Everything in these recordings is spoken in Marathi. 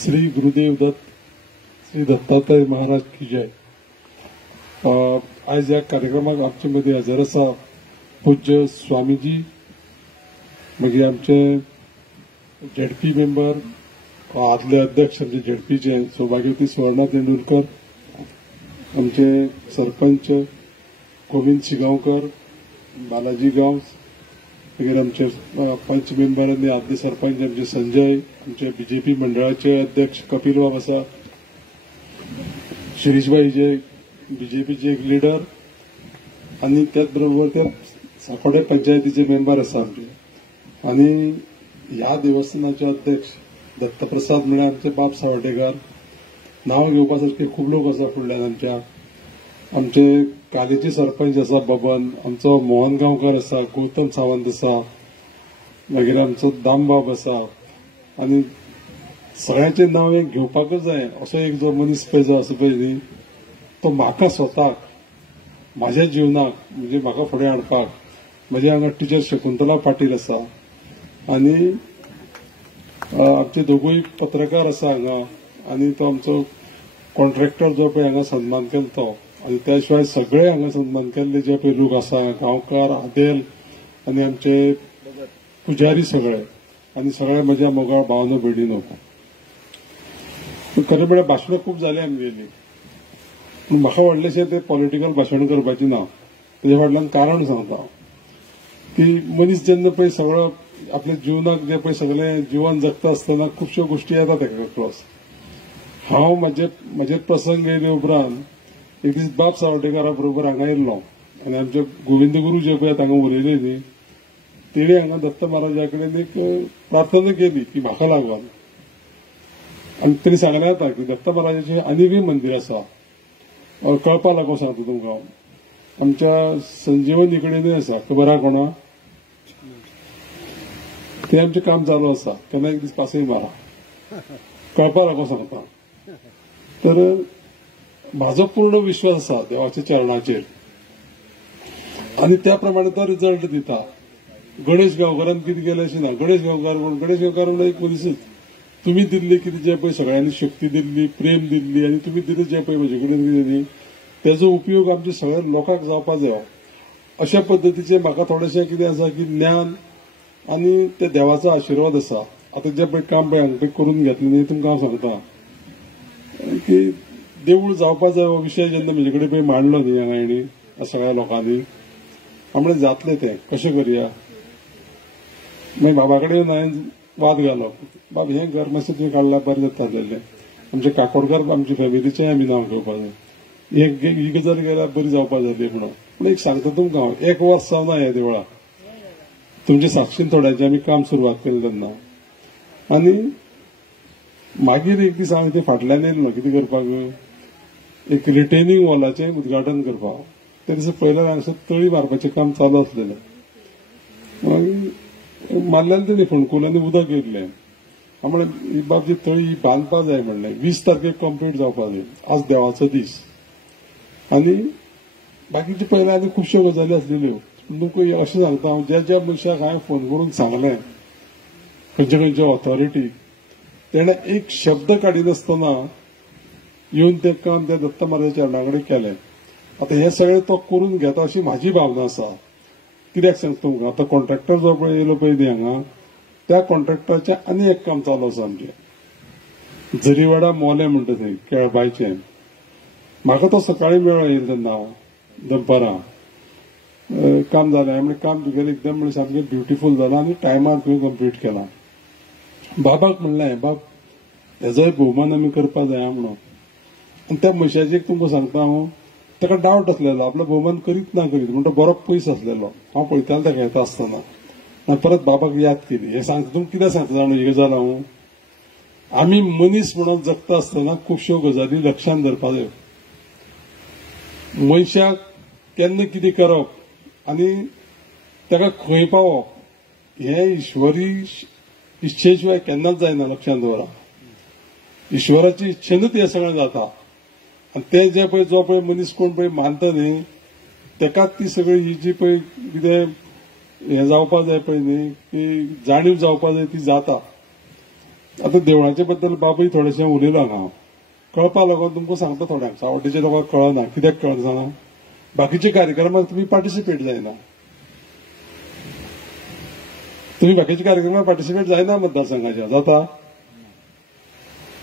श्री गुरुदेव दत्त, श्री दत्तात्रय महाराज की जय। आज ह्या कार्यक्रमाक आमचे मदीं हजर आसा पूज्य स्वामीजी, मागीर आमचे जेडपी मेंबर, आदले अध्यक्ष आमचे जेडपीचे सौभाग्यवती सुवर्णा तेंडुलकर, आमचे सरपंच गोविंद शिगांवकर, बालाजी गांव, मागीर आमचे पंच मेंबर आनी आदले सरपंच आमचे संजय, आमचे बीजेपी मंडळाचे अध्यक्ष कपिल बाब आसा, शिरीषभाई जे बीजेपीचे एक लीडर, आनी त्याच बरोबर ते सांखोडे पंचायतीचे मेंबर आसा आमचे, आनी ह्या देवस्थानाचे अध्यक्ष दत्तप्रसाद म्हळ्यार आमचे बाब सावड्डेकर, नांव घेवपा सारखे खूब लोक आसा फुडल्यान आमच्या। आमचे कालेचे सरपंच आसा बबन, आमचो मोहन गांवकर आसा, गौतम सावंत आसा, मागीर आमचो दामबाब आसा, आनी सगळ्यांचे नांव एक घेवपाकच जाय असो एक जो मनीस पळय जो आसा पळय न्ही, तो म्हाका स्वताक म्हाज्या जिवनाक म्हणजे म्हाका फुडें हाडपाक म्हजे हांगा टिचर शकुंतला पाटील आसा, आनी आमचे दोगूय पत्रकार आसा हांगा, आनी तो आमचो कॉन्ट्रॅक्टर जो पळय हांगा सन्मान केला तो, आनी त्या शिवाय सगळे हांगा सन्मान केल्ले जे पळय लोक आसा, गांवकार, आदेल, आनी आमचे पुजारी सगळे, आनी सगळे म्हज्या मोगाळ भावनो भयणीनो। खरें म्हळ्यार भाशणां खूब जाली आमगेली, पूण म्हाका व्हडलेशें ते पॉलिटिकल भाशण करपाचें ना। तेजे फाटल्यान कारण सांगता की मनीस जेन्ना पळय सगळो आपल्या जिवनाक जे पळय सगळें जिवन जगता आसतना खुबश्यो गोश्टी येता ताका क्रॉस। हांव म्हजे प्रसंग येयले उपरांत एक दीस बाब सावड्डेकरा बरोबर हांगा येयल्लो, आनी आमचे गोविंद गुरू जे पळय हांगा उलयले न्ही, तेणी हांगा दत्त महाराजा कडेन एक प्रार्थना केली की म्हाका लागून, आनी तरी सांगलें जाता की दत्त महाराजाचें आनीकय मंदीर आसा, कळपा लागून सांगता तुमकां। आमच्या संजीवनी कडेनूय आसा, खबर आहा कोणा, ते आमचें काम चालू आसा, केन्ना एक दीस पासय मारा, कळपा लागून सांगता। तर म्हाजो पूर्ण विश्वास आसा देवाच्या चरणाचेर, आनी त्या प्रमाणे तो रिजल्ट दिता। गणेश गांवकारान कितें केलें अशें ना, गणेश गांवकार म्हणून एक मनीसच, तुमी दिल्ली कितें जे पळय सगळ्यांनी शक्ती दिल्ली, प्रेम दिल्ली, आनी तुमी दिलें जे पळय म्हजे कडेन कितें न्ही, तेजो उपयोग आमच्या सगळ्या लोकांक जावपा जायो। अशा पद्दतीचें म्हाका थोडेशें कितें आसा की ज्ञान आनी ते देवाचो आशिर्वाद आसा। आतां जे पळय काम पळय हांगा करून घेतलें न्ही, तुमकां हांव सांगता की देवूळ जावपा जाय हो विशय जेन्ना म्हजे कडेन पळय मांडलो न्ही हांगा हेणी सगळ्या लोकांनी, आमणे जातलें तें कशें करया। मागीर बाबा कडेन हांवें वाद घालो, बाब हें घर मातशें तुवें काडल्यार बरें जाता आसलेलें, आमचे काकोडकर आमच्या फॅमिलीचेंय आमी नांव घेवपा जाय, ही गजाल केल्यार बरी जावपा जाली म्हणून। पूण एक सांगता तुमकां हांव, एक वर्स जावना ह्या देवळाक, तुमच्या साक्षीन थोड्यांचें आमी काम सुरवात केलें तेन्ना। आनी मागीर एक दीस हांवें ते फाटल्यान येयल्लो कितें करपाक, एक रिटेनिंग वॉलाचें उद्घाटन करपाक। त्या दिसा पयल्यार हांगासर तळी मारपाचें काम चालू आसलेलें, मागीर मारल्यान तेणी फोणकुलांनी उदक येयल्लें, हांव म्हणलें बाब जी तळी बांदपा जाय म्हणलें, 20 तारखेक कंप्लीट जावपा जाय, आज देवाचो दीस। आनी बाकीचे पयलीं आनी खुबश्यो गजाली आसलेल्यो, तुका अशें सांगता हांव, ज्या मनशाक हांवें फोन करून सांगलें खंयच्या ऑथॉरिटी, तेणें एक शब्द काडिनासतना येवन तें काम त्या दत्त महाराजाच्या चरणा कडेन केलें। आतां हें सगळें तो करून घेता अशी म्हाजी भावना आसा। कित्याक सांगता तुमकां, आतां कॉन्ट्रॅक्टर जो पळय येयलो पळय न्ही हांगा, त्या कॉन्ट्रॅक्टराचें आनी एक काम चालू आसा आमचें, झरीवाडा मोले म्हणटा थंय केळबायचें। म्हाका तो सकाळीं मेळ्ळो येयलो तेन्ना हांव दनपारां, काम जालें, हांवें काम तुगेलें एकदम म्हणलें सामकें ब्युटिफूल जालां आनी टायमार तुवें कंप्लीट केलां। बाबाक म्हणलें बाब हेजोय भोवमान आमी करपा जाय म्हणून, आनी त्या मनशाचें तुमकां सांगता हांव, ताका डावट आसलेलो आपलो भोवमान करीत ना करीत म्हणटा बरो पयस आसलेलो, हांव पळयतालो ताका येता आसतना, आनी परत बाबाक याद केली। हें सांगता तुमकां कितें सांगता जाणा ही गजाल हांव, आमी मनीस म्हणून जगता आसतना खुबश्यो गजाली लक्षांत धरपा जायो। मनशाक केन्ना कितें करप आनी ताका खंय पावप हें ईश्वरी इच्छे शिवाय केन्नाच जायना, लक्षांत दवरा। ईश्वराची इच्छेनूच हें सगळें जाता, आनी ते जे पळय जो पळय मनीस कोण पळय मानता न्ही, तेकाच ती सगळी ही जी पळय कितें हें जावपा जाय पळय न्ही, ती जाणीव जावपा जाय ती जाता। आता देवळाचे बद्दल बाबूय थोडेशें उलयलो हांगा कळपा लागून तुमकां सांगता थोड्यांक सावड्डेच्या लोकांक कळना कित्याक कळना सांगा बाकीच्या कार्यक्रमांत तुम्ही पार्टिसिपेट जायना तुम्ही बाकीच्या कार्यक्रमांत पार्टिसिपेट जायना मतदारसंघाच्या जाता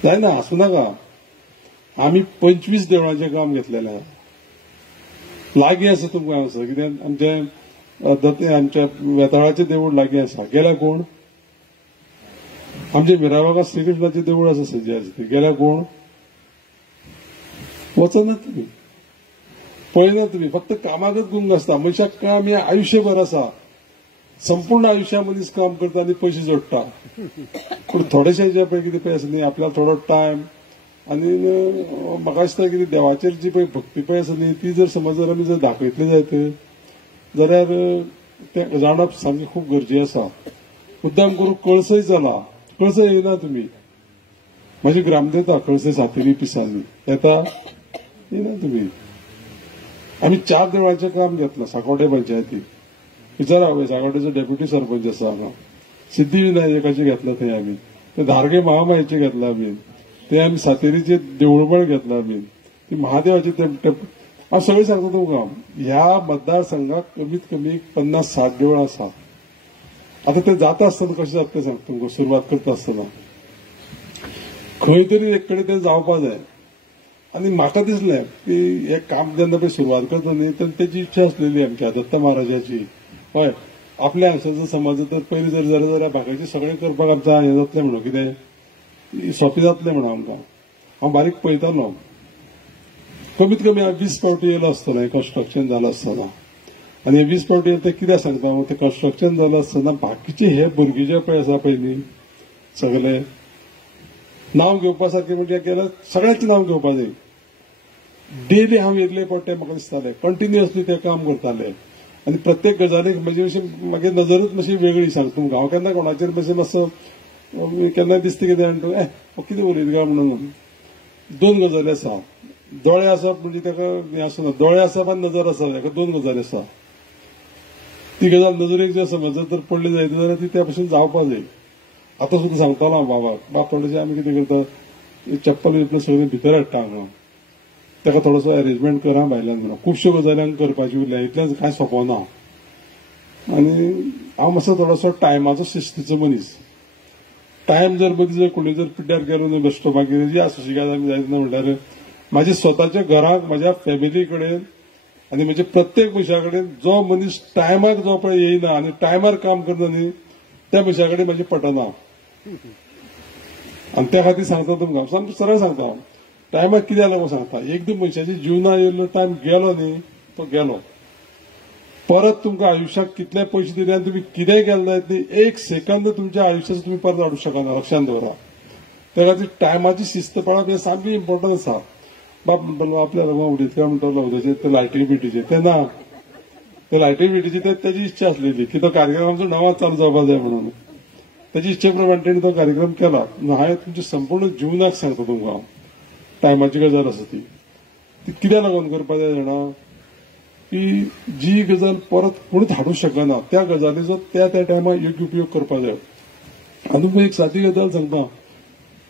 जायना आसूं नाका आमी 25 देवळांचें काम घेतलेलें लागीं आसा तुमकां आसा कित्याक आमच्या वेताळाचें देवूळ लागीं आसा गेल्या कोण आमचे मिरावागा श्रीकृष्णाचें देवूळ आसा सज्याचें गेल्या कोण वचना तुम्ही पळयना तुम्ही फक्त कामाकच गुंग आसता मनशाक काम हे आयुष्यभर आसा संपूर्ण आयुष्या मनीस काम करता आनी पयशे जोडटा पूण थोडेशे जे पळय कितें पळय आसा न्ही आपल्याक थोडो टायम आनी म्हाका दिसता कितें देवाचेर जी पळय भक्ती पळय आसा न्ही ती जर समज जर आमी जर दाखयतली जायत जाल्यार तें जाणप सामकें खूब गरजेचें आसा मुद्दाम करून कळसय जाला कळसय येयना तुमी म्हाजी ग्रामदेवता कळसय सातेरी पिसांनी येता येयना तुमी आमी 4 देवळांचें काम घेतलां सांकवाडे पंचायतीक विचारा सांकवाडेचो डेप्युटी सरपंच आसा हांगा सिद्धिविनायकाचें घेतलां थंय आमी ते धारगे महामायेचें घेतलां आमी ते आमी सातेरीचें देवूळबळ घेतलां आमी ती महादेवाचें हांव सगळें सांगता तुमकां ह्या मतदारसंघाक कमीत कमी 50-60 देवळां आसा आता ते जाता आसतना कशें जाता तें सांगता तुमकां सुरवात करता आसतना खंय तरी एक कडेन तें जावपा जाय आनी म्हाका दिसलें की हें काम जेन्ना पळय सुरवात करता न्ही तेन्ना तेजी इच्छा आसलेली आमच्या दत्त महाराजाची हय आपल्या हांगसरचो समाज तर पयलीं जर जालें जाल्यार बाकीचें सगळें करपाक आमकां हें जातलें म्हणून कितें सोंपें जातलें म्हणून आमकां हांव बारीक पळयतालो कमीत कमी हांव 20 फावटी येयलो आसतलो हें कन्स्ट्रक्शन जालें आसतना आनी 20 फावटी ते कित्याक सांगता हांव तें कन्स्ट्रक्शन जालें आसतना बाकीचे हे भुरगे जे पळय आसा पळय न्ही सगळे नांव घेवपा सारकें म्हणजे गेल्यार सगळ्यांचें नांव घेवपा जाय डेली हांव येयल्ले फावटी म्हाका दिसतालें कंटिन्युअसली तें काम करताले आनी प्रत्येक गजालीक म्हजी अशी म्हागे नजरूच मातशी वेगळी सांगता तुमकां हांव केन्ना कोणाचेर मातशें मातसो केन्ना दिसता कितें आनी हो कितें उलयता काय म्हणून 2 गजाली आसा दोळे आसप म्हणजे ताका हें आसना दोळे आसप आनी नजर आसप हाका 2 गजाली आसा ती गजाल नजरेक जर समज जर पडली जायत जाल्यार ती त्या भशेन जावपा जाय आतां सुद्दां सांगतालो हांव बाब थोडेशें आमी कितें करता चप्पल बिप्पल सगळें भितर हाडटा हांगा ताका थोडोसो अरेंजमेंट करा भायल्यान म्हणून खुबश्यो गजाली हांगा करपाच्यो उरल्या इतलेंच कांय सोंपना आनी हांव मातसो थोडोसो टायमाचो शिस्तीचो मनीस टायम जर मदीं जर कोणी जर पिड्ड्यार गेलो न्ही बस स्टॉपाचेर जी सुशेगाद आमी जायत ना म्हणल्यार म्हाज्या स्वताच्या घराक म्हाज्या फॅमिली कडेन आनी म्हणजे प्रत्येक मनशा कडेन जो मनीस टायमाक जो पळय येयना आनी टायमार काम करना न्ही त्या मनशा कडेन म्हाजें पटना आनी त्या खातीर सांगता तुमकां सामकें सरळ सांगता टायमाक कित्याक लागून सांगता एकदम मनशाच्या जिवनाक येयल्लो टायम गेलो न्ही तो गेलो परत तुमकां आयुश्याक कितले पयशे दिले आनी तुमी कितेंय केलें जायत न्ही 1 सेकंद तुमच्या आयुश्याचो तुमी परत हाडूंक शकना लक्षांत दवरा त्या खातीर टायमाची शिस्त पाळप हें सामकें इम्पॉर्टंट आसा बाप म्हणटलो आपल्या लागून उडीत काय म्हणटलो उदयाचे ते लायटी बिटीचे ते ना ते लायटी बिटीची तेजी इच्छा आसलेली की तो कार्यक्रमाचो नवाच चालू जावपा जाय म्हणून तेजी इच्छे प्रमाणे तेणी तो कार्यक्रम केला हांवें तुमच्या संपूर्ण जिवनाक सांगता तुमकां टायमाची गजाल आसा ती कित्याक लागून करपा जाय जाणा की जी गजाल परत कोणूच हाडूंक शकना त्या गजालीचो त्या टायमार योग्य उपयोग करपा जाय आनी तुमकां एक सादी गजाल सांगता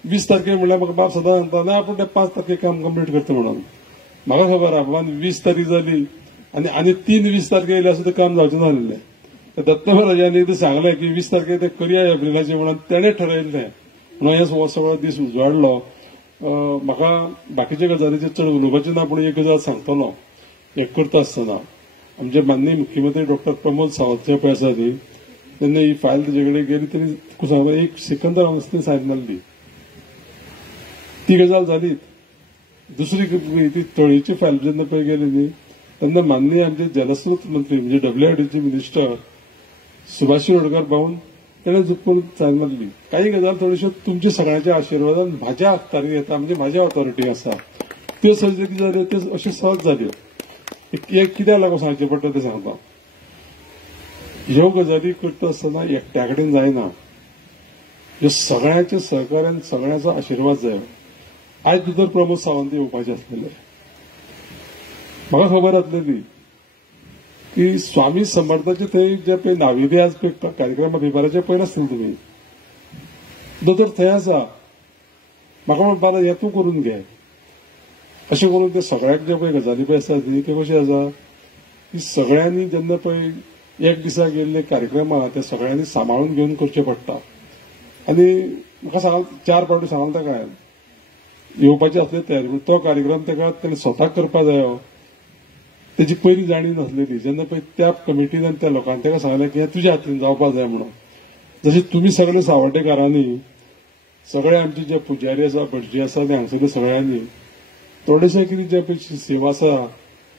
20 तारखेक म्हणल्यार म्हाका बाप सदां सांगता ना आपूण 5 तारखेक काम कंप्लीट करता म्हणून म्हाका खबर आहा बाबा 20 तारीख जाली आनी 3-20 तारखेक येयले आसूं तें काम जावचें नासलें दत्त महाराजांनी ते सांगलें की 20 तारखेक ते करया एप्रिलाचें म्हणून तेणें ठरयल्लें म्हणून हे सगळो दीस उजवाडलो म्हाका बाकीच्या गजालीचेर चड उलोवपाचें ना पूण एक गजाल सांगतलो हें करता आसतना आमचे माननीय मुख्यमंत्री डॉक्टर प्रमोद सावंत जे पळय आसा न्ही तेन्ना ही फायल तेजे कडेन गेली तेणी सांगलें 1 सेकंदार हांव ती सायन मारली ती गजाल जाली दुसरी ती तळीची फायल जेन्ना पळय गेली न्ही तेन्ना माननीय आमचे जलस्रोत मंत्री म्हणजे WIDचे मिनिस्टर सुभाष शिरोडकर भाऊन तेणें झुकून सायन मारली काही गजाल थोड्योश्यो तुमच्या सगळ्यांच्या आशिर्वादान म्हाज्या अखत्यारीत येता म्हणजे म्हाज्या ऑथॉरिटी आसा त्यो सगळ्यो कितें जाल्यो त्यो अश्यो सहज जाल्यो कित्याक लागून सांगचें पडटा तें सांगता ह्यो गजाली करता आसतना एकट्या कडेन जायना ह्यो सगळ्यांच्या सहकार्यान सगळ्यांचो आशिर्वाद जाय आयज सुद्दां प्रमोद सावंत येवपाचे आसलेले म्हाका खबर आसलेली की स्वामी समर्थाचे थंय जे पळय नाविदी आज पळय कार्यक्रम पेपराचेर पळयला आसतले तुमी दोतोर थंय आसा, म्हाका म्हणपाक हें तूं करून घे. अशें करून ते सगळ्याक ज्यो पळय गजाली पळय आसात न्ही ते कशें आसा की सगळ्यांनी जेन्ना पळय एक दिसाक येयल्ले कार्यक्रम आहा ते सगळ्यांनी सांबाळून घेवन करचे पडटा. आनी म्हाका सांग 4 फावटी सांगलें ताका हांवें येवपाचें आसलें तयारी, पूण तो कार्यक्रम ताका ताणें स्वताक करपा जायो. तेजी पयली जाणीव नासलेली. जेन्ना पळय त्या कमिटीन आनी त्या लोकांनी ताका सांगलें की हें तुज्या हातीन जावपा जाय म्हणून. जशें तुमी सगळे सावड्डेकारांनी सगळे आमचे जे पुजारी आसा भटजी आसा ते हांगसरले सगळ्यांनी थोडेशें कितें जे पळय सेवा आसा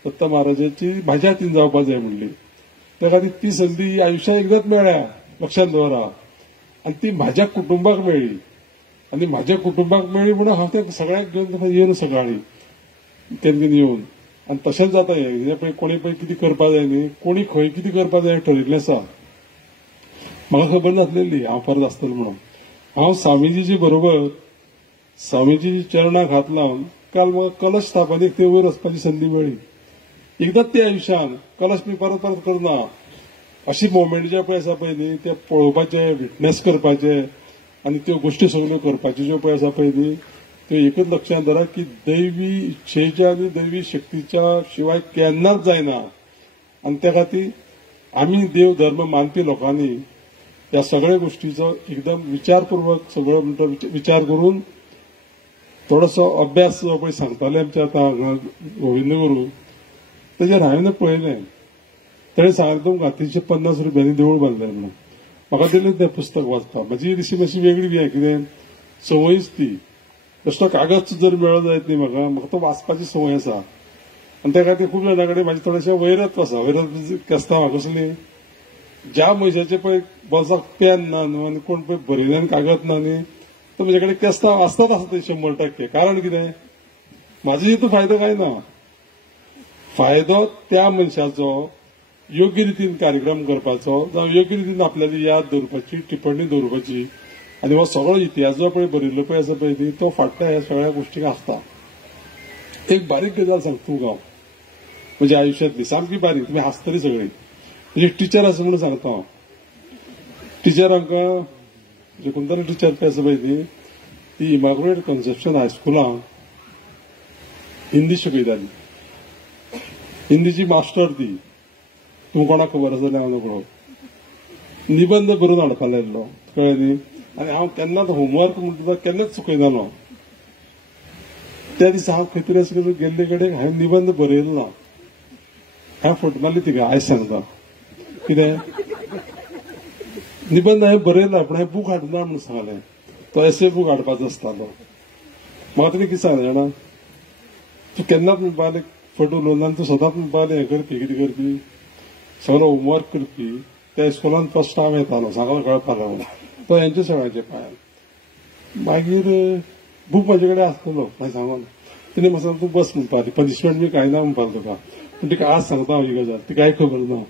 दत्त महाराजाची म्हाज्या हातीन जावपा जाय म्हणली. त्या खातीर ती संदी आयुश्यांत एकदांच मेळ्ळ्या, लक्षात दवरा. आनी ती म्हाज्या कुटुंबाक मेळ्ळी. आनी म्हाज्या कुटुंबाक मेळ्ळी म्हणून हांव त्या सगळ्यांक घेवन येवन सकाळीं केन्ना येवन. आनी तशेंच जाता हें पळय कोणी पळय कितें करपा जाय न्ही, कोणी खंय कितें करपा जाय ठरयिल्लें आसा. म्हाका खबर नासलेली हांव परत आसतलें म्हणून. हांव स्वामीजीचे बरोबर स्वामीजी चरणाक हात लावन काल म्हाका कलश स्थापनेक ते वयर वचपाची संदी मेळ्ळी. एकदांच ते आयुश्यान कलश मी परत परत करना. अशी मोमेंट जे पळय आसा पळय न्ही ते पळोवपाचे, विटनेस करपाचे आनी त्यो गोश्टी सगळ्यो करपाच्यो ज्यो पळय आसा पळय न्ही त्यो एकच लक्षांत धरा की दैवी इच्छेच्या आनी दैवी शक्तीच्या शिवाय केन्नाच जायना. आनी त्या खातीर आमी देव धर्म मानपी लोकांनी ह्या सगळ्या गोश्टीचो एकदम विचारपूर्वक सगळो म्हणटा विचार करून थोडोसो अभ्यास जो पळय सांगताले आमचे आतां गोविंद गुरू तेजेर हांवें पळयलें. ताणें सांगलें तुमकां 350 रुपयांनी देवूळ बांदलें म्हणून. म्हाका दिलें तें पुस्तक वाचपाक. म्हाजी दिशी मातशी वेगळी हें कितें संवयच ती. तसलो कागज जर मेळ्ळो जायत न्ही म्हाका तो वाचपाची संवय आसा. आनी त्या खातीर खूब जाणां कडेन म्हाजें थोडेशें वैरत्व आसा. वैरत्व केस्तां म्हाका कसलीं ज्या मनशाचे पळय बॉल्साक पेन ना न्हू आनी कोण पळय बरयल्यान कागद ना न्ही तो म्हजे कडेन केस्तां वाचतात आसा ते 100%. कारण कितें म्हाजो हितून फायदो काय ना. फायदो त्या मनशाचो योग्य रितीन कार्यक्रम करपाचो जावं योग्य रितीन आपल्याली याद दवरपाची, टिप्पणी दवरपाची. आनी हो सगळो इतिहास जो पळय बरयल्लो पळय आसा पळय न्ही तो फाटल्या ह्या सगळ्या गोश्टीक आसता. एक बारीक गजाल सांगता तुमकां म्हज्या आयुश्यांतली सामकी बारीक. तुमी हांसतली सगळीं. म्हणजे टिचर आसा म्हणून सांगता हांव. टिचर आमकां म्हणजे कोणतरी टिचर पळय आसा पळय न्ही ती इमॅक्युलेट कन्सेप्शन हायस्कुलांत हिंदी शिकयताली. हिंदीची मास्टर ती. तुमकां कोणाक खबर आसा जाल्यार हांव नकळो. निबंध बरोवन हाडपा लायल्लो कळ्ळें न्ही. आनी हांव केन्नाच होमवर्क म्हणटा तो केन्नाच चुकयनालो. त्या दिसा हांव खंय तरी अशें गेल्ले कडेन हांवें निबंध बरयलो ना. हांवें फोट मारली तिका आयज सांगता कितें निबंध हांवें बरयला पूण हांवें बूक हाडूना म्हणून सांगलें. तो एसे बूक हाडपाचो आसतालो. म्हाका तुमी कितें सांगलें जाणा तूं केन्नाच म्हणपाक फोटो उलोवना आनी तूं सदांच म्हणपाक हें करपी कितें करपी सगळो होमवर्क करपी. त्या स्कुलान फर्स्ट हांव येतालो सगळो कळपाक लागलो. तो हेंच्या सगळ्यांच्या पांयान. मागीर बूक म्हाजे कडेन आसतलो हांवें सांगून तिणें म्हाका तूं बस म्हणपाक पनिशमेंट बी कांय ना म्हणपाक तुका. पूण तिका आज सांगता हांव ही गजाल ती कांय खबर ना.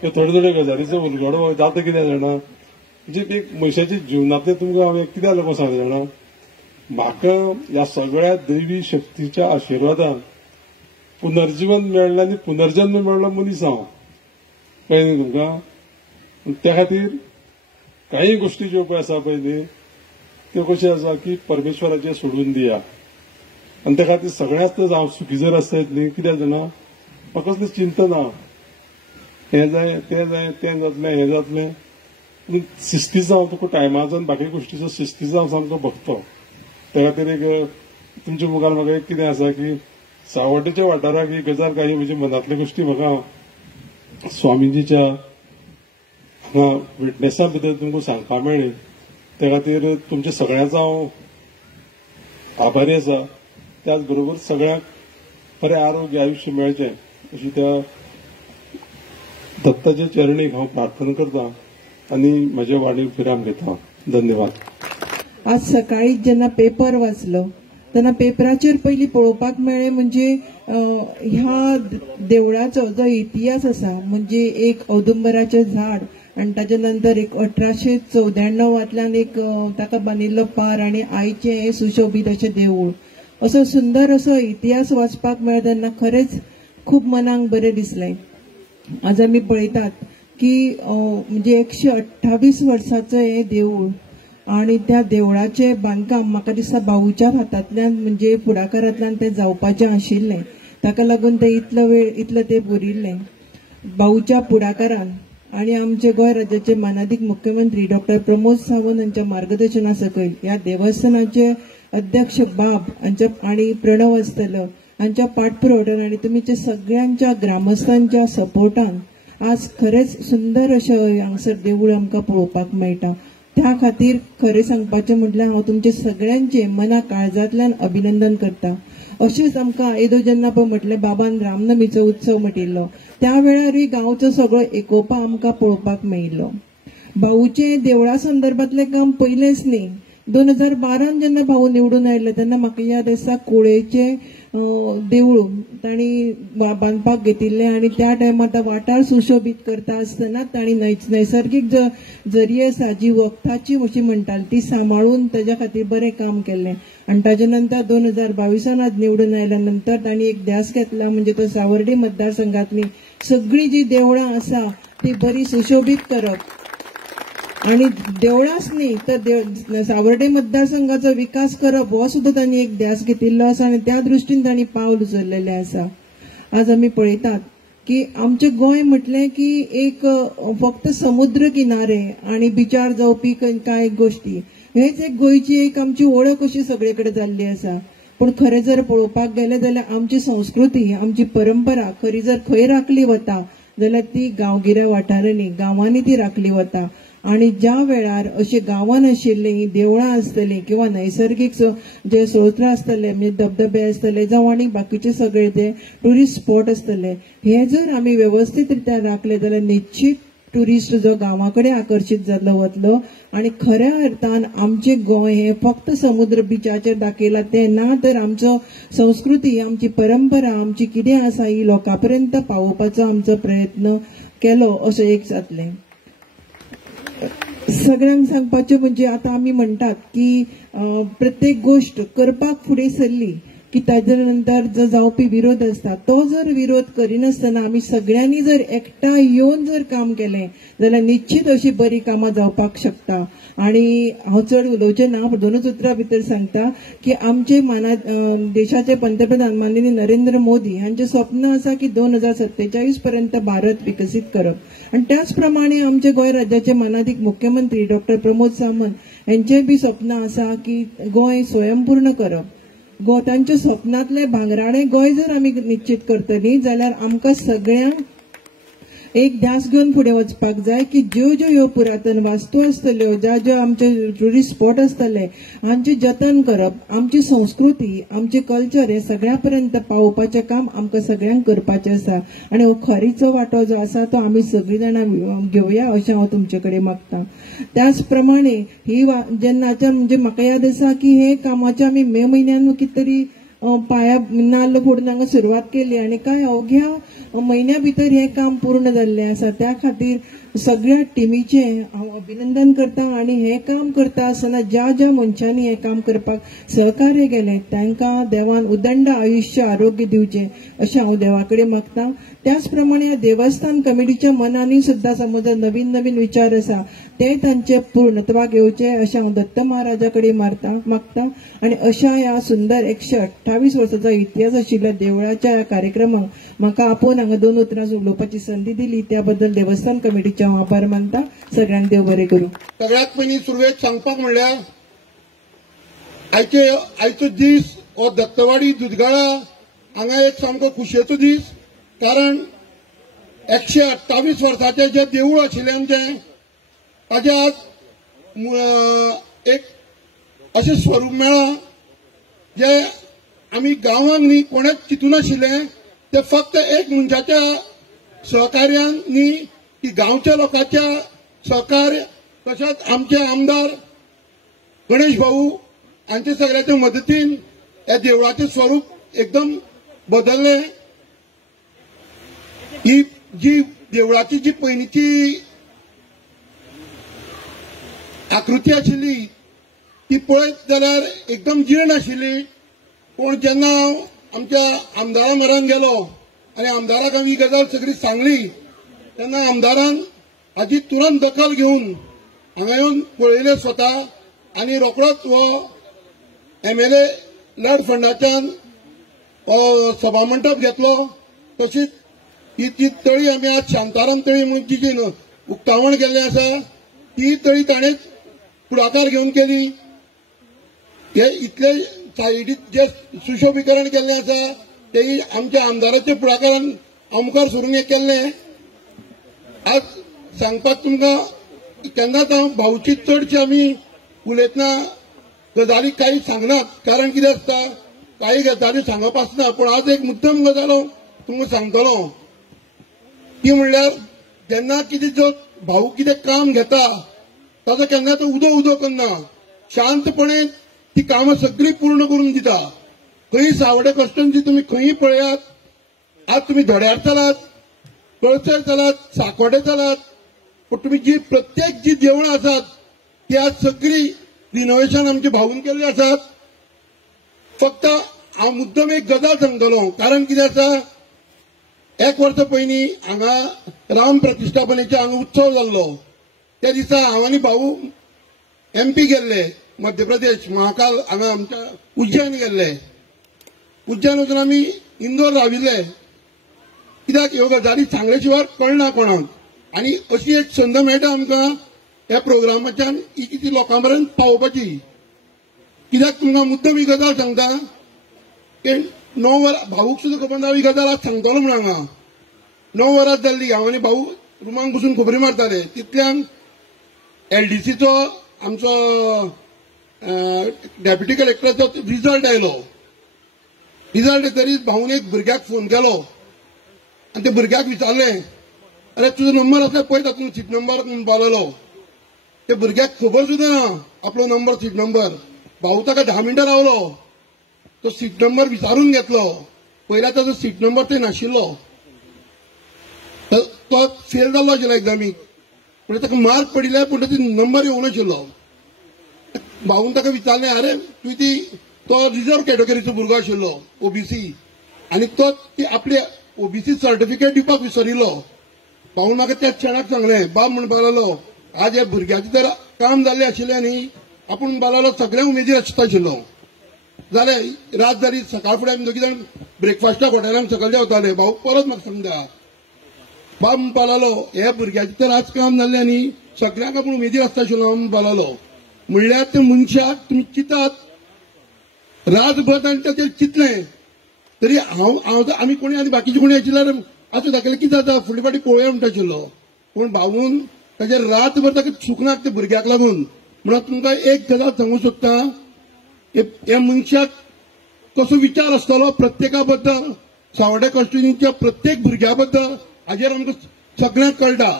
त्यो थोड्यो थोड्यो गजालीचो उलगडो जाता कितें जाणा म्हणजे एक मनशाच्या जिवनांतलें तुमकां हांवें कित्याक लागून सांगलें जाणा म्हाका ह्या सगळ्या दैवी शक्तीच्या आशिर्वादान पुनर्जीवन मेळ्ळें आनी पुनर्जन्म मेळ्ळो मनीस हांव. कळ्ळें न्ही तुमकां. त्या खातीर काही गोश्टी ज्यो पळय आसा पळय न्ही त्यो कशें आसा की परमेश्वराचें सोडून दिया. आनी त्या खातीर सगळ्यांत हांव सुखी जर आसत न्ही कित्याक जाणा म्हाका कसलें चिंता ना. हें जाय तें जाय तें जातलें हें जातलें. पूण शिस्तीचो हांव तुका टायमाचो आनी बाकी गोश्टीचो शिस्तीचो हांव सामको भक्तो. त्या खातीर एक तुमच्या मुखार म्हाका एक कितें आसा की सावड्डेच्या वाठाराक ही गजाल काही म्हजे मनांतल्यो गोश्टी म्हाका स्वामीजीच्या हांगा विटनेसा भितर तुमकां सांगपाक मेळ्ळी. त्या खातीर तुमच्या सगळ्यांचो हांव आभारी आसा. त्याच बरोबर सगळ्यांक बरें आरोग्य आयुश्य मेळचें अशी त्या दत्ताच्या चरणीक हांव प्रार्थना करतां आनी म्हजे वाणीक विराम घेता. धन्यवाद. आज सकाळी जेन्ना पेपर वाचलो तेन्ना पेपराचेर पयलीं पळोवपाक मेळ्ळें म्हणजे ह्या देवळाचो जो इतिहास आसा म्हणजे एक औदुंबराचें झाड आनी ताच्या नंतर एक 1894 एक ताका बांदिल्लो पार आनी आयचें हें सुशोभीत अशें देवूळ असो सुंदर असो इतिहास वाचपाक मेळ्ळो तेन्ना खरेंच खूब मनाक बरें दिसलें. आज आमी पळयतात की म्हणजे 128 वर्सांचो हें देवूळ आणि त्या देवळाचे बांदकाम म्हाका दिसता भाऊच्या हातांतल्यान म्हणजे फुडाकारांतल्यान ते जावपाचें आशिल्लें, ताका लागून ते इतलो ते बरिल्लें भाऊच्या पुढाकारान आणि आमचे गोंय राज्याचे मानाधीक मुख्यमंत्री डॉक्टर प्रमोद सावंत हांच्या मार्गदर्शना सकयल ह्या देवस्थानाचे अध्यक्ष बाब आणि प्रणव आसतलो हांच्या पाठपुरावठ्यान आणि तुमच्या सगळ्यांच्या ग्रामस्थांच्या सपोर्टान आज खरेंच सुंदर अशें हांगसर देवूळ आमकां पळोवपाक मेळटा. त्या खातीर खरें सांगपाचें म्हटल्यार हांव तुमचे सगळ्यांचे मना काळजांतल्यान अभिनंदन करता. अशेंच आमकां येदो जेन्ना पळय म्हटलें बाबान रामनमीचो उत्सव म्हटिल्लो त्या वेळारूय गांवचो सगळो एकोपा आमकां पळोवपाक मेळिल्लो. भाऊचे देवळा संदर्भातलें काम पयलेंच न्ही, 2012 जेन्ना भाऊ निवडून आयिल्लो तेन्ना म्हाका याद आसा कुळेचे देवूळ तांणी बांदपाक घेतिल्लें आणि त्या टायमार वाठार सुशोभीत करता आसतना तांणी नैसर्गीक जरी आसा जी वखदाची अशी म्हणटाली ती सांबाळून ताच्या खातीर बरें काम केल्लें. आणि ताजे नंतर 2022 आज निवडून आयल्या नंतर तांणी एक ध्यास घेतला म्हणजे तो सावर्डे मतदारसंघातली सगळी जी देवळां आसा ती बरी सुशोभीत करप आणि देवळांच न्ही तर सावर्डे मतदारसंघाचो विकास करप हो सुद्धा तांणी एक ध्यास घेतिल्लो आसा आणि त्या दृश्टीन तांणी पावल उचललेलें आसा. आज आमी पळयतात की आमचे गोंय म्हटलें की एक फक्त समुद्र किनारे आणि बिचार जावपी कांय गोष्टी हेच एक गोंयची एक आमची वळख अशी सगळे कडेन जाल्ली आसा. पण खरें जर पळोवपाक गेलें जाल्यार आमची संस्कृती आमची परंपरा खरी जर खंय राखली वता जाल्यार ती गांवगिऱ्या वाठारांनी गांवांनी ती राखली वता. आणि ज्या वेळार अशी गांवांत आशिल्लीं देवळां आसतलीं किंवा नैसर्गीक जे स्रोत आसतले म्हणजे धबधबे आसतले जावं आनी बाकीचे सगळे ते टुरिस्ट स्पॉट आसतले हे जर आमी व्यवस्थीत रित्या राखले जाल्यार निश्चित टुरिस्ट जो गांवाकडे आकर्षित जाल्लो वतलो आणि खऱ्या अर्थान आमचे गोंय हे फक्त समुद्र बिचाचेर दाखयला ते ना तर आमचो संस्कृती आमची परंपरा आमची कितें आसा ही लोकांपर्यंत पावोवपाचो आमचो प्रयत्न केलो अशें एक जातलें. सगळ्यांक सांगपाचें म्हणजे आता आमी म्हणटात की प्रत्येक गोष्ट करपाक फुडें सरली की ताजे नंतर जो जावपी विरोध आसता तो जर विरोध करिनासतना आमी सगळ्यांनी जर एकठांय येवन जर काम केलें जाल्यार निश्चित अशी बरी कामां जावपाक शकता. आणि हांव चड उलोवचें ना, 2 उतरां भितर सांगता की आमचे देशाचे पंतप्रधान माननीय नरेंद्र मोदी हांचें स्वप्न आसा की 2047 पर्यंत भारत विकसीत करप आणि त्याच प्रमाणे आमचे गोंय राज्याचे मानाधीक मुख्यमंत्री डॉक्टर प्रमोद सावंत यांचें बी स्वप्न आसा की गोंय स्वयंपूर्ण करप. तांच्या स्वप्नातले भांगराळे गोंय जर आमी निश्चित करतली जाल्यार आमकां सगळ्यांक एक ध्यास घेवन फुडें वचपाक जाय की ज्यो ह्यो पुरातन वास्तू आसतल्यो ज्या आमचे टुरिस्ट स्पॉट आसतले हांचे जतन करप, आमची संस्कृती आमचे कल्चर हे सगळ्या पर्यंत पावोवपाचें काम आमकां सगळ्यांक करपाचें आसा. आणि हो खरीचो वांटो जो आसा तो आमी सगळीं जाणां घेवया अशें हांव तुमचे कडेन मागतां. त्याच प्रमाणे ही जेन्नाच्या म्हणजे म्हाका याद आसा की हे कामाचे आमी मे म्हयन्यान कितें तरी पाया नाल्ल फोडून हांगा सुरवात केली आणि काय अवघ्या महिन्या भितर हे काम पूर्ण जाल्लें आसा. त्या खातीर सगळ्या टिमीचे हांव अभिनंदन करता आणि हे काम करता आसतना ज्या मनशांनी हे काम करपाक सहकार्य केलें तांकां देवान उदंड आयुष्य आरोग्य दिवचें अशें हांव देवा कडेन मागतां. त्याच प्रमाणे देवस्थान कमिटीच्या मनांनी सुद्धा समज नवीन विचार आसा ते तांचे पूर्णत्वाक येवचे अशें हांव दत्त महाराजा कडेन मागतां. आणि अशा ह्या सुंदर 128 वर्सांचो इतिहास आशिल्ल्या देवळाच्या ह्या कार्यक्रमाक म्हाका आपोवन हांगा 2 उतरां उलोवपाची संदी दिली त्या बद्दल देवस्थान कमिटीचे हांव आभार मानतां. सगळ्यांक देव बरें करूं. सगळ्यात पयलीं सुरवेक सांगपाक म्हणल्यार आयचो दीस हो दत्तवाडी दुधगाळा हांगा एक सामको खुशयेचो दीस. कारण 128 वर्सांचें जें देवूळ आशिल्लें आमचें ताजें आज एक अशें स्वरूप मेळ्ळां जे आमी गांवांक न्ही कोणेच चिंतून नाशिल्लें. ते फक्त एक मनशाच्या सहकार्यान न्ही की गांवच्या लोकांच्या सहकार्य तशेंच आमचे आमदार गणेश भाऊ हांचे सगळ्याच्या मदतीन ह्या देवळाचें स्वरूप एकदम बदललें. ही जी देवळाची जी पयलींची आकृती आशिल्ली ती पळयत जाल्यार एकदम जीर्ण आशिल्ली. पूण जेन्ना हांव आमच्या आमदारा म्हऱ्यान गेलो आनी आमदाराक हांवें ही गजाल सगळी सांगली तेन्ना आमदारान हाची तुरंत दखल घेवन हांगा येवन पळयलें स्वता आणि रोखडोच हो MLA लड फंडाच्यान सभामंडप घेतलो. तशीच ही तळी आमी आज शांताराम तळी म्हणून जी उक्तावण केल्लें आसा ती तळी ताणें पुढाकार घेवन केली. हे इतले सायडीत जे सुशोभीकरण केल्लें आसा तेही आमच्या आमदाराच्या पुढाकारान आमकार सुरूंग केल्लें. आज सांगपाक तुमकां केन्नाच हांव भाऊची चडशी आमी उलयतना गजाली काही सांगनात. कारण कितें आसता काही गजाली सांगप आसना. पूण आज एक मुद्दम गजाल तुमकां सांगतलो ती म्हणल्यार जेन्ना कितें जो भाऊ कितें काम घेता ताचो केन्ना तो उदो करना. शांतपणे ती कामां सगळी पूर्ण करून दिता. खंय सावडे कस्टमची तुम्ही खंय पळयात. आज तुम्ही धोड्यार चलात, कळसर चलात, साकोडे चलात, पण तुम्ही जी प्रत्येक जी देवळां आसात ती आज सगळी रिनोव्हेशन आमचे भाऊन केल्ले आसात. फक्त हांव मुद्दम एक गजाल सांगतलो. कारण कितें आसा 1 वर्स पयलीं हांगा राम प्रतिश्ठापनेचे हांगा उत्सव जाल्लो. त्या दिसा हांव आनी भाऊ MP गेल्ले मध्य प्रदेश महाकाल हांगा आमच्या उज्जैन गेल्ले. उज्जैन वचून आमी इंदोर राविल्ले. कित्याक ह्यो गजाली सांगले शिवाय कळना कोणाक. आनी अशी एक संद मेळटा आमकां ह्या प्रोग्रामाच्यान ही कितें लोकां पर्यंत पावोवपाची. कित्याक तुमकां मुद्दम ही गजाल सांगता की 9 वरां भाऊक सुद्दां खबर ना ही गजाल आज सांगतलो म्हण हांगा 9 वरां जाल्ली. हांव आनी भाऊ रुमांक बसून खबरी मारताले. तितल्यान LDCचो आमचो डेप्युटी कलेक्टराचो रिजल्ट आयलो. रिजल्ट येतरीच भाऊन एक भुरग्याक फोन केलो आनी त्या भुरग्याक विचारलें अरे तुजो नंबर आसा पळय तातूंत सीट नंबर म्हणून पावलेलो. त्या भुरग्याक खबर सुद्दां ना आपलो नंबर सीट नंबर. भाऊ ताका 10 मिनटां रावलो. तो सीट नंबर विचारून घेतलो. पयल्या ताजो सीट नंबर थंय नाशिल्लो. तो फेल जाल्लो आशिल्लो एग्जामीक. पूण ताका मार्क पडिल्ले पूण ताचो नंबर येवं नाशिल्लो. भाऊन ताका विचारलें अरे तुवें तो रिजर्व कॅटेगरीचो भुरगो आशिल्लो OBC आनी तो आपले OBC सर्टिफिकेट दिवपाक विसरिल्लो. भाऊन म्हाका त्या क्षणाक सांगलें बाब म्हूण बाळगलो आज ह्या भुरग्याचें जर काम जाल्लें आशिल्लें न्ही आपूण बाळगलो सगळ्यांक उमेदीर आसता आशिल्लो. जालें रात जाली सकाळ फुडें आमी दोगी जाण ब्रेकफास्टाक हॉटेलांत सकयल देंवताले. भाऊ परत म्हाका सांगता बाब म्हूण बाळगलो ह्या भुरग्याचें तर आज काम जाल्लें न्ही सगळ्यांक आपूण उमेदीर आसता आशिल्लो म्हूण बाळगलो. म्हणल्यार त्या मनशाक तुमी चिंतात रातभर ताणें ताचेर चिंतलें तरी आमी कोणी आनी बाकीचे कोणी आशिल्ल्यार आसूं दाखयलें कितें जाता फुडले फाटी पळोवया म्हणटा आशिल्लो. पूण भाऊन ताचेर रातभर ताका सुकनाक त्या भुरग्याक लागून. म्हणून तुमकां एक गजाल सांगूंक सोदता ह्या मनशाक कसो विचार आसतलो प्रत्येका बद्दल सावड्डे कॉन्स्टिट्युएन्सीच्या प्रत्येक भुरग्या बद्दल हाजेर आमकां सगळ्यांक कळटा.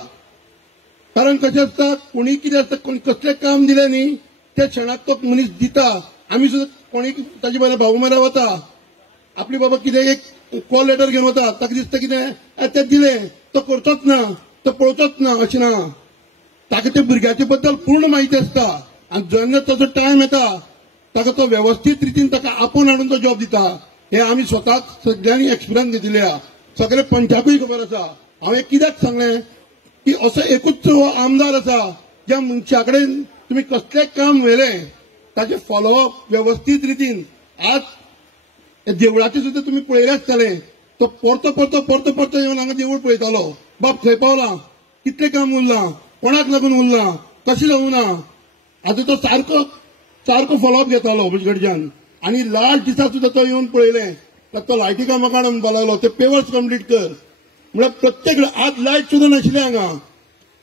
कारण कशें आसता कोणी कितें आसता कोणी कसलें काम दिलें न्ही त्या क्षणाक तो मनीस दिता. आमी सुद्दां कोणी ताजे बरोबर भाऊ म्हऱ्यार वता आपली बाबा कितें एक कॉल लेटर घेवन वता ताका दिसता कितें तें दिलें तो करतोच ना तो पळोवचोच ना अशें ना. ताका त्या भुरग्याचे बद्दल पूर्ण म्हायती आसता आनी जेन्ना ताचो टायम येता ताका तो वेवस्थीत रितीन ताका आपोवन हाडून तो जॉब दिता. हे आमी स्वताक सगळ्यांनी एक्सपिरियन्स घेतिल्ले आहा. सगळे पंचाकूय खबर आसा. हांवें कित्याक सांगलें की असो एकूच आमदार आसा ज्या मनशा कडेन तुमी कसलें काम व्हेलें ताचे फॉलोअप व्यवस्थीत रितीन. आज देवळाचे सुद्दां तुमी पळयलें आसतलें तो परतो येवन हांगा देवूळ पळयतालो. बाब खंय पावलां कितलें काम उरलां कोणाक लागून उरलां कशें जावं ना. आतां तो सारको फॉलोअप घेतालो म्हजे कडच्यान. आनी लास्ट दिसा सुद्दां तो येवन पळयलें तो लायटी कामां काड म्हणून बोलायलो ते पेवर्स कंप्लीट कर म्हळ्यार प्रत्येक आज लायट सुद्दां नाशिल्लें हांगा.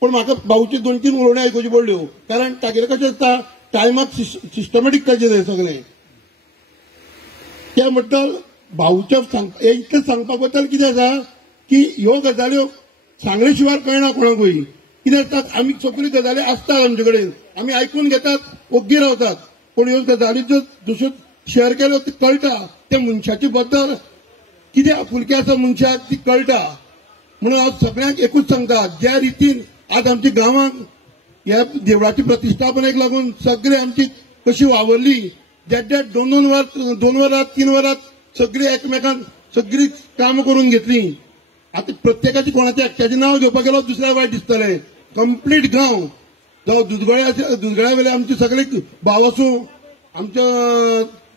पण म्हाका भाऊची 2-3 उलोवण्यो आयकुच्यो पडल्यो. कारण तागेलें कशें आसता टायमाक सिस्टमॅटीक करचें जाय सगळें. त्या बद्दल भाऊच्या इतलें सांगपा बद्दल कितें आसा की ह्यो गजाल्यो सांगले शिवाय कळना कोणाकूय. कितें आसता आमी सगळ्यो गजाली आसतात आमचे कडेन आमी आयकून घेतात ओग्गी रावतात. पूण ह्यो गजाली जश्यो शेअर केल्यो ती कळटा त्या मनशाचे बद्दल कितें आपुलकी आसा मनशाक ती कळटा. म्हणून हांव सगळ्यांक एकूच सांगता ज्या रितीन आज आमच्या गांवांक ह्या देवळाची प्रतिश्ठापनेक लागून सगळे आमची कशी वावरली. ज्या 2 वरां 3 वरात सगळी एकमेकांक सगळी काम करून घेतली. आता प्रत्येकाची कोणाच्या एकट्याचें नांव घेवपाक गेलो दुसऱ्या वायट दिसतलें. कंप्लीट गांव जावं दुधगळ्या वेळे आमचे सगळे भाव असू, आमच्या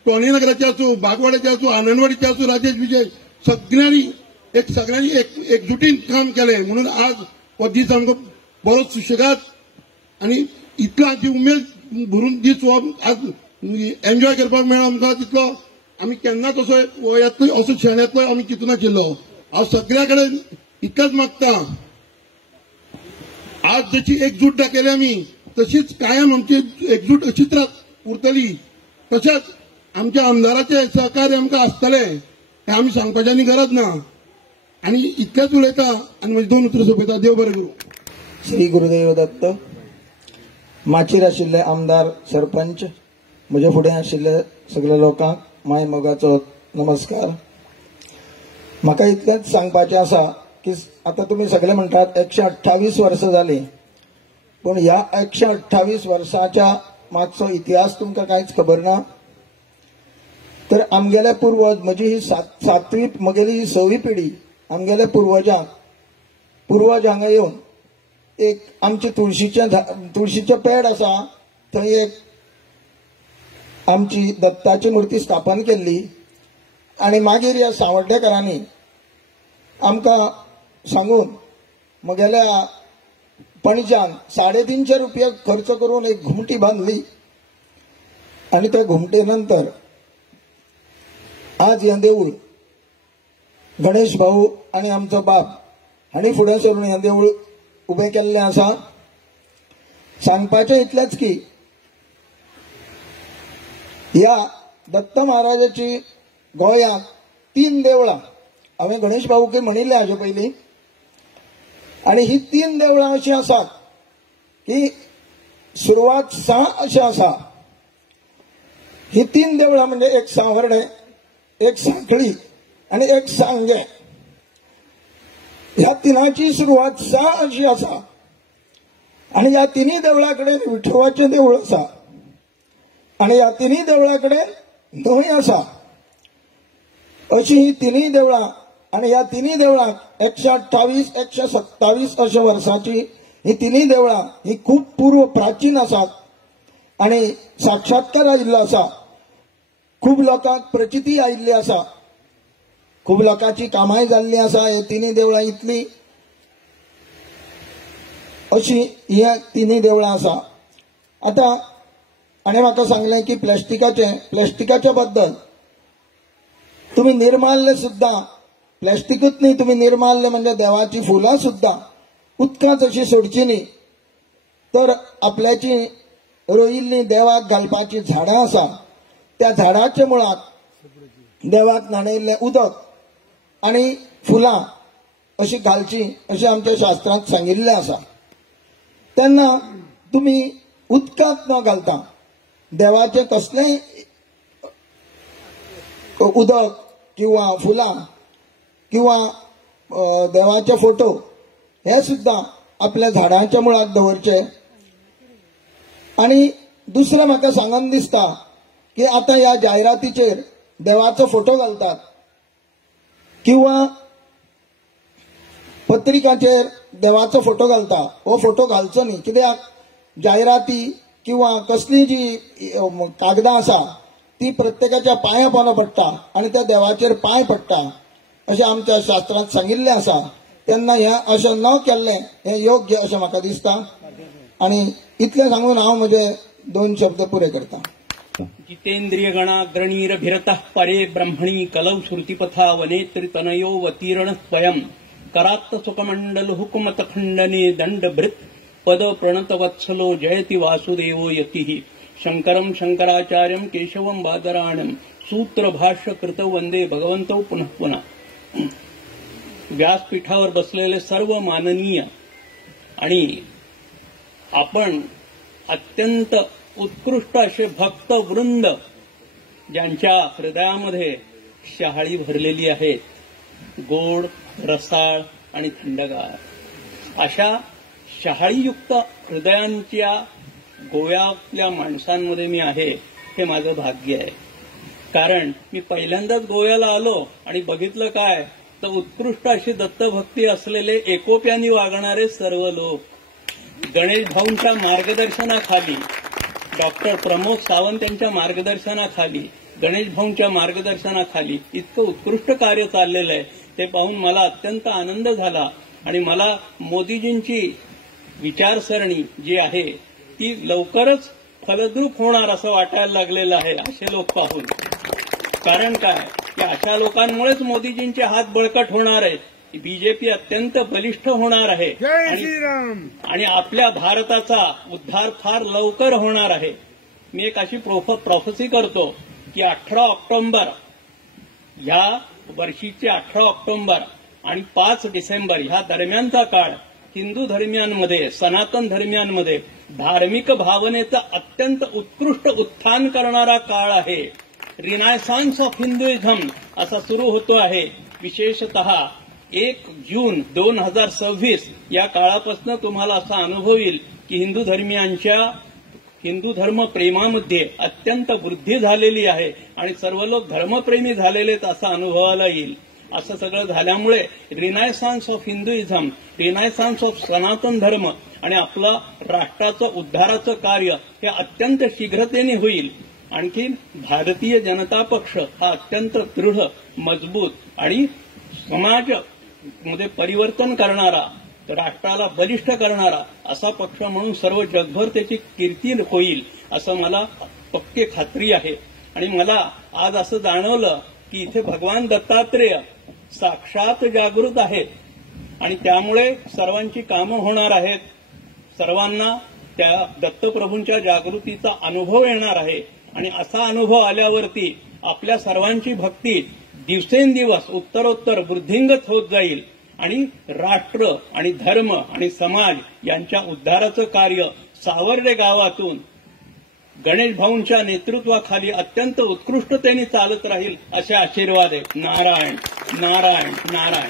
टोणी नगराचे असू, बागवाड्याचे असू, आनंदवाडीचे असू, राजेश विजय सगळ्यांनी एकजुटीन काम केलें. म्हणून आज हो दीस आमकां बरो सुशेगाद आणि इतलो आमची उमेद भरून दीस हो आज एन्जॉय करपाक मेळ्ळो आमकां. तितलो आमी केन्नाच असो येतलो असो क्षण येतलो आमी चिंतून नाशिल्लो. हांव सगळ्या कडेन इतलेंच मागता, आज जशी एकजूट दाखयली आमी तशीच कायम आमची एकजूट अशीच उरतली. तशेंच आमच्या आमदाराचे सहकार्य आमकां आसतले हें आमी सांगपाची आनी गरज ना. आनी इतलेंच उलयता आनी म्हजी 2 उतरां सोंपयता. देव बरें करूं. श्री गुरुदेव दत्त. माचीर आशिल्ले आमदार, सरपंच, म्हजे फुडें आशिल्ले सगळे लोकांक माय मोगाचो नमस्कार. म्हाका इतलेंच सांगपाचें आसा की आतां तुमी सगळे म्हणटात 128 वर्सां जालीं, पूण ह्या 128 वर्सांच्या मागचो इतिहास तुमकां कांयच खबर ना. तर आमगेले पुर्वज, म्हजी ही 7वी म्हगेली ही 6वी पिढी, आमगेले पूर्वज हांगा येवन एक आमचे तुळशीचे पेड आसा थंय एक आमची दत्ताची मूर्ती स्थापन केल्ली. आनी मागीर ह्या सावड्डेकरांनी आमकां सांगून म्हगेल्या पणज्यान 350 रुपया खर्च करून एक घुमटी बांदली. आनी त्या घुमटे नंतर आज हें देवूळ गणेश भाऊ आनी आमचो बाप हांणी फुडें सरून हें देवूळ उबें केल्लें आसा. सांगपाचें इतलेंच की ह्या दत्त महाराजाची गोंयांत 3 देवळां, हांवें गणेश भाऊक म्हणिल्लें हाजे पयलीं, आनी ही 3 देवळां अशीं आसात की सुरवात अशी आसा. ही 3 देवळां म्हणजे एक सांवर्डे, एक सांखळी आनी एक सांगे. ह्या तिनांची सुरवात अशी आसा. आनी ह्या तिनी देवळा कडेन विठोबाचें देवूळ आसा. आनी ह्या तिनी देवळा कडेन न्हंय आसा. अशी ही तिनी देवळां. आनी ह्या तिनी देवळांक 128, 127 अशा वर्सांची ही तिनी देवळां ही खूब पूर्व प्राचीन आसात आनी साक्षात्कार आयिल्लो आसा. खूब लोकांक प्रचिती आयिल्ली आसा, खूब लोकांची कामाय जाल्ली आसा. हे तिनी देवळां इतली अशी ह्या तिनी देवळां आसा. आतां आनी म्हाका सांगलें की प्लॅस्टिकाच्या बद्दल तुमी निर्माल्य सुद्दां, प्लॅस्टिकूच न्ही, तुमी निर्माल्य म्हणजे देवाची फुलां सुद्दां उदकांत अशी सोडची न्ही. तर आपल्याची रोयिल्लीं देवाक घालपाची झाडां आसा, त्या झाडाच्या मुळाक देवाक न्हाणयिल्लें उदक आनी फुलां अशी घालची अशें आमच्या शास्त्रांत सांगिल्लें आसा. तेन्ना तुमी उदकांत न घालता देवाचें कसलेंय उदक किंवा फुलां किंवा देवाचे फोटो हे सुद्दां आपल्या झाडांच्या मुळाक दवरचे. आनी दुसरें म्हाका सांगन दिसता की आतां ह्या जायरातीचेर देवाचो फोटो घालतात किंवा पत्रिकाचेर देवाचो फोटो घालता. हो फोटो घालचो न्ही. कित्याक जायराती किंवा कसली जी कागदां आसा ती प्रत्येकाच्या पांयां पोंदा पडटा आनी त्या देवाचेर पांय पडटा अशें आमच्या शास्त्रांत सांगिल्लें आसा. तेन्ना हें अशें न केल्लें हें योग्य अशें म्हाका दिसता. आनी इतलें सांगून हांव म्हजे 2 शब्द पुरे करता. जितेंद्रिय गणाग्रणीरभिरतः परे ब्रह्मणी कलौ श्रुतिपथा वनेत्रितनयो वतीर्ण स्वयं करात्त सुखमंडल हुकुमत खंडने दंडभृत पद प्रणत वत्सलो जयति वासुदेवो यतिः शंकरं शंकराचार्यं केशवं बादरायणं सूत्र भाष्य कृत वंदे भगवंतौ पुनः पुनः. व्यासपीठावर बसलेले सर्व माननीय आणि आपण अत्यंत उत्कृष्ट असे भक्त वृंद ज्यांच्या हृदयामध्ये शहाळी भरलेली आहे, गोड, रसाळ आणि थंडगार अशा शहाळीयुक्त हृदयांच्या गोव्यातल्या माणसांमध्ये मी आहे. हे माझं भाग्य आहे. कारण मी पहिल्यांदाच गोव्याला आलो आणि बघितलं काय तर उत्कृष्ट अशी दत्तभक्ती असलेले एकोप्याने वागणारे सर्व लोक. गणेश भाऊंच्या मार्गदर्शनाखाली, डॉक्टर प्रमोद सावंत यांच्या मार्गदर्शनाखाली, गणेश भाऊंच्या मार्गदर्शनाखाली इतकं उत्कृष्ट कार्य चाललेलं आहे. ते पाहून मला अत्यंत आनंद झाला आणि मला मोदीजींची विचारसरणी जी आहे ती लवकरच फलद्रूप होणार असं वाटायला लागलेलं आहे असे लोक पाहून. कारण काय की अशा लोकांमुळेच मोदीजींचे हात बळकट होणार आहेत, बीजेपी अत्यंत बलिष्ठ होणार आहे आणि आपल्या भारताचा उद्धार फार लवकर होणार आहे. मी एक अशी प्रोफेसी करतो की 18 ऑक्टोबर ह्या वर्षीचे 18 ऑक्टोबर आणि 5 डिसेंबर ह्या दरम्यानचा काळ हिंदू धर्मियांमध्ये, सनातन धर्मियांमध्ये धार्मिक भावनेचं अत्यंत उत्कृष्ट उत्थान करणारा काळ आहे. रिनायसान्स ऑफ हिंदुइझम असा सुरू होतो आहे. विशेषतः 1 जून 2026 या काळापासून तुम्हाला असा अनुभव येईल की हिंदू धर्मियांच्या हिंदू धर्म प्रेमामध्ये अत्यंत वृद्धी झालेली आहे आणि सर्व लोक धर्मप्रेमी झालेले आहेत असं अनुभवाला येईल. असं सगळं झाल्यामुळे रिनायसान्स ऑफ हिंदुइझम, रिनायसान्स ऑफ सनातन धर्म आणि आपलं राष्ट्राचं उद्धाराचं कार्य हे अत्यंत शीघ्रतेने होईल. आणखी भारतीय जनता पक्ष हा अत्यंत दृढ, मजबूत आणि समाजमध्ये परिवर्तन करणारा, राष्ट्राला बलिष्ठ करणारा असा पक्ष म्हणून सर्व जगभर त्याची कीर्ती होईल असं मला पक्की खात्री आहे. आणि मला आज असं जाणवलं की इथे भगवान दत्तात्रेय साक्षात जागृत आहेत आणि त्यामुळे सर्वांची कामं होणार आहेत. सर्वांना त्या दत्तप्रभूंच्या जागृतीचा अनुभव येणार आहे आणि असा अनुभव आल्यावरती आपल्या सर्वांची भक्ती दिवसेंदिवस उत्तरोत्तर वृद्धिंगत होत जाईल आणि राष्ट्र आणि धर्म आणि समाज यांच्या उद्धाराचं कार्य सावर्डे गावातून गणेश भाऊंच्या नेतृत्वाखाली अत्यंत उत्कृष्टतेने चालत राहील असे आशीर्वाद आहेत. नारायण नारायण नारायण.